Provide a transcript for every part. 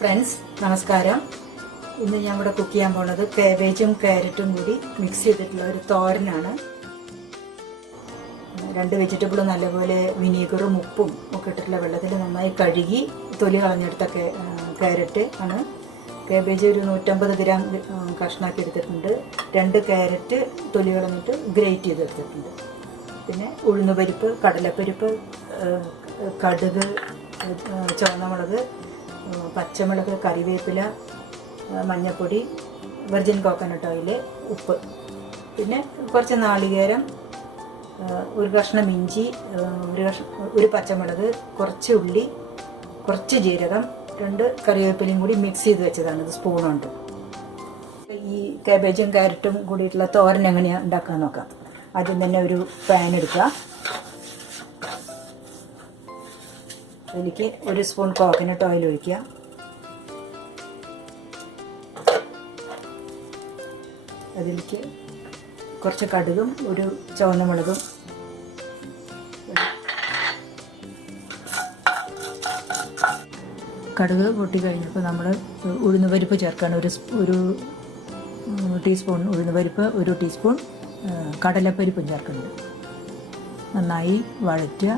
Friends നമസ്കാരം. ഇന്ന് ഞാൻ ഇവിടെ കുക്ക് ചെയ്യാൻ പോകുന്നത് കാബേജും ക്യാരറ്റും കൂടി മിക്സ് ചെയ്തിട്ടുള്ള ഒരു തോരനാണ്. 2 വെജിറ്റബിൾ നല്ലപോലെ വിനീഗറും ഉപ്പും ഒക്കെ ഇട്ടിട്ടുള്ള വെള്ളത്തിൽ നന്നായി കഴുകി തൊലി കളഞ്ഞെടുത്ത ക്യാരറ്റ് ആണ്. കാബേജ് ഒരു 150 ഗ്രാം കഷ്ണാക്കി എടുത്തിട്ടുണ്ട്. 2 ക്യാരറ്റ് തൊലി കളഞ്ഞിട്ട് ഗ്രേറ്റ് ചെയ്തെടുത്തിട്ടുണ്ട്. പിന്നെ ഉഴുന്നുപരിപ്പ്, കടലപ്പരിപ്പ്, കടുക്, ചുവന്നമുളക്, പച്ചമുളക്, കറിവേപ്പില, മഞ്ഞൾപ്പൊടി, വെർജിൻ കോക്കനട്ട് ഓയിൽ, ഉപ്പ്, പിന്നെ കുറച്ച് നാളികേരം, ഒരു കഷ്ണം ഇഞ്ചി, ഒരു പച്ചമുളക്, കുറച്ച് ഉള്ളി, കുറച്ച് ജീരകം, 2 കറിവേപ്പിലയും കൂടി മിക്സ് ചെയ്ത് വെച്ചതാണ്. ഇത് സ്പൂണുണ്ട്. ഈ കാബേജും ക്യാരറ്റും കൂടിയിട്ടുള്ള തോരൻ എങ്ങനെയാണ് ഉണ്ടാക്കാൻ നോക്കാം. ആദ്യം തന്നെ ഒരു പാൻ എടുക്കുക. അതിലേക്ക് 1 സ്പൂൺ കോക്കനട്ട് ഓയിൽ ഒഴിക്കുക. അതിലേക്ക് കുറച്ച് കടുകും ഒരു ചുവന്ന മുളകും, കടുക് പൊട്ടി കഴിഞ്ഞപ്പോൾ നമ്മൾ ഉഴുന്നുപരിപ്പ് ചേർക്കുകയാണ്. ഒരു ടീസ്പൂൺ ഉഴുന്നുപരിപ്പ്, 1 ടീസ്പൂൺ കടലപ്പരിപ്പും ചേർക്കുന്നുണ്ട്. നന്നായി വഴറ്റുക.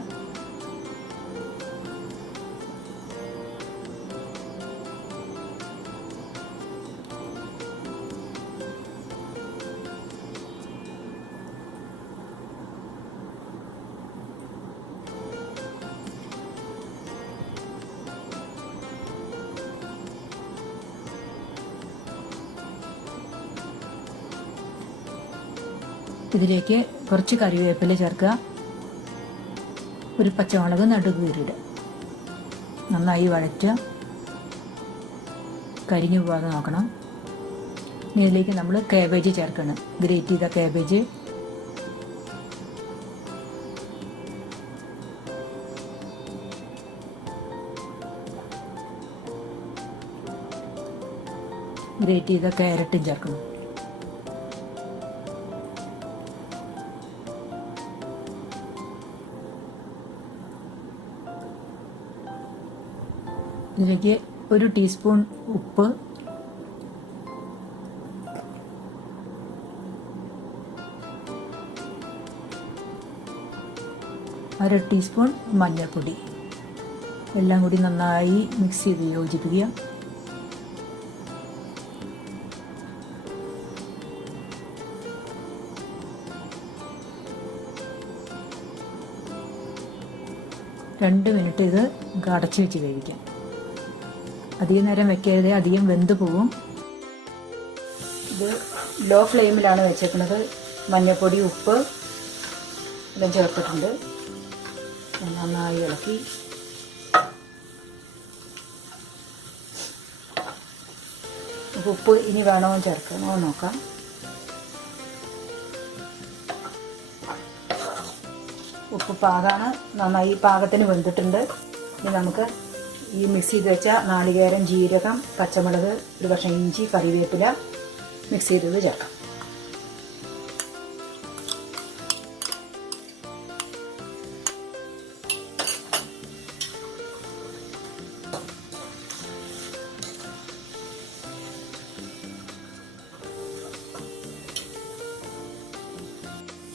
ഇതിലേക്ക് കുറച്ച് കറിവേപ്പില ചേർക്കുക. ഒരു പച്ചമുളക് നടുക്ക് കീറിയിടുക. നന്നായി വഴറ്റുക. കരിഞ്ഞു പോകാതെ നോക്കണം. ഇതിലേക്ക് നമ്മൾ കാബേജ് ചേർക്കണം. ഗ്രേറ്റ് ചെയ്ത കാബേജ്, ഗ്രേറ്റ് ചെയ്ത ക്യാരറ്റും ചേർക്കണം. ഇതിലേക്ക് 1 ടീസ്പൂൺ ഉപ്പ്, 1/2 ടീസ്പൂൺ മഞ്ഞൾപ്പൊടി, എല്ലാം കൂടി നന്നായി മിക്സ് ചെയ്ത് യോജിപ്പിക്കുക. രണ്ട് മിനിറ്റ് ഇത് അടച്ചു വെച്ച് വേവിക്കാം. അധികം നേരം വെക്കരുത്, അധികം വെന്ത് പോവും. ഇത് ലോ ഫ്ലെയിമിലാണ് വെച്ചേക്കുന്നത്. മഞ്ഞൾപ്പൊടി, ഉപ്പ് എല്ലാം ചേർത്തിട്ടുണ്ട്. നന്നായി ഇളക്കി ഉപ്പ് ഇനി വേണോ ചേർക്കണോ നോക്കാം. ഉപ്പ് പാകമാണ്. നന്നായി പാകത്തിന് വെന്തിട്ടുണ്ട്. ഇനി നമുക്ക് ഈ മിക്സ് ചെയ്ത് വെച്ച നാളികേരം, ജീരകം, പച്ചമുളക്, ഒരു കഷ്ണം ഇഞ്ചി, കറിവേപ്പില മിക്സ് ചെയ്തത് ചേർക്കാം.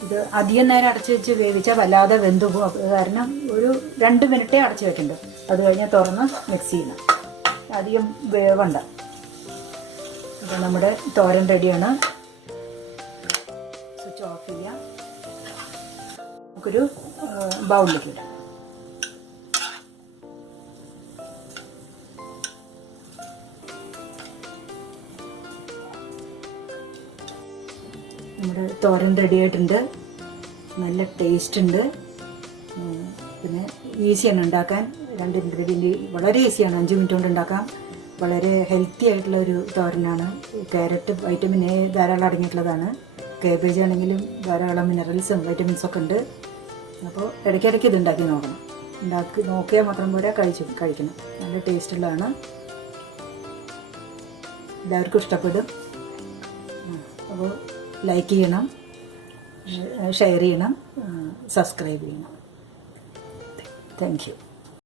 ഇത് അധികം നേരം അടച്ചു വെച്ച് വേവിച്ചാൽ വല്ലാതെ വെന്തു പോകും. അത് കാരണം ഒരു 2 മിനിറ്റേ അടച്ചു വെക്കുന്നുണ്ട്. അത് കഴിഞ്ഞ് തുറന്ന് മിക്സ് ചെയ്യണം. അധികം വേവണ്ട. അപ്പോൾ നമ്മുടെ തോരൻ റെഡിയാണ്. സ്വിച്ച് ഓഫ് ചെയ്യാം. നമുക്കൊരു ബൗളിലേക്ക് ഇടാം. നമ്മുടെ തോരൻ റെഡി ആയിട്ടുണ്ട്. നല്ല ടേസ്റ്റ് ഉണ്ട്. പിന്നെ ഈസിയാണ് ഉണ്ടാക്കാൻ. 2 ഇൻഗ്രീഡിയൻറ്റ് വളരെ ഈസിയാണ്. 5 മിനിറ്റ് കൊണ്ട് ഉണ്ടാക്കാം. വളരെ ഹെൽത്തി ആയിട്ടുള്ള ഒരു തോരനാണ്. ക്യാരറ്റ് വൈറ്റമിൻ എ ധാരാളം അടങ്ങിയിട്ടുള്ളതാണ്. കാബേജ് ആണെങ്കിലും ധാരാളം മിനറൽസും വൈറ്റമിൻസൊക്കെ ഉണ്ട്. അപ്പോൾ ഇടയ്ക്കിടയ്ക്ക് ഇത് ഉണ്ടാക്കി നോക്കണം. നോക്കിയാൽ മാത്രം പോരാ, കഴിക്കണം. നല്ല ടേസ്റ്റുള്ളതാണ്. എല്ലാവർക്കും ഇഷ്ടപ്പെടും. അപ്പോൾ ലൈക്ക് ചെയ്യണം, ഷെയർ ചെയ്യണം, സബ്സ്ക്രൈബ് ചെയ്യണം. Thank you.